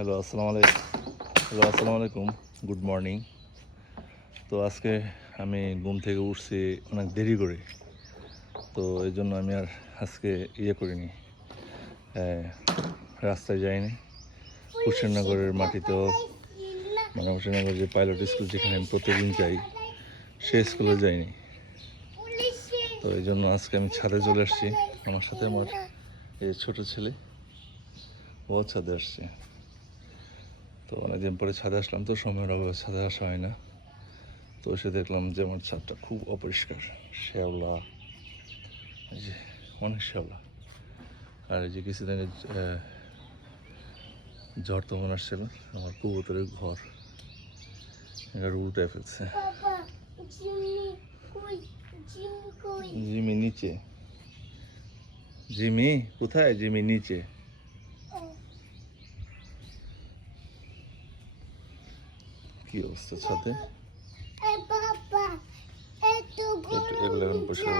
আসসালামু আলাইকুম। Good morning. তো আজকে আমি ঘুম থেকে উঠছি অনেক দেরি করে। তো এই জন্য আমি আর আজকে করিনি, রাস্তায় যাইনি। হোসেননগরের মাটিতেও, মানে হোসেননগর যে পাইলট স্কুল যেখানে আমি প্রতিদিন যাই, সেই স্কুলে যাইনি। তো এই জন্য আজকে আমি ছাদে চলে আসছি। আমার সাথে আমার এই ছোটো ছেলে, ও ছাদে আসছে। তো অনেকদিন পরে ছাদে আসলাম, তো সময়ের অভাবে ছাদে আসা হয় না। তো এসে দেখলাম যে আমার ছাদটা খুব অপরিষ্কার, শ্যাওলা, এই যে অনেক শ্যাওলা। আর এই যে কিছুদিন ঝড় তখন আসছিল, আমার কবুতরের ঘর এটা উল্টে ফেলছে। জিমি নিচে। জিমি কোথায়? জিমি নিচে। কি অবস্থা ছাদে? এগুলো এখন পরিষ্কার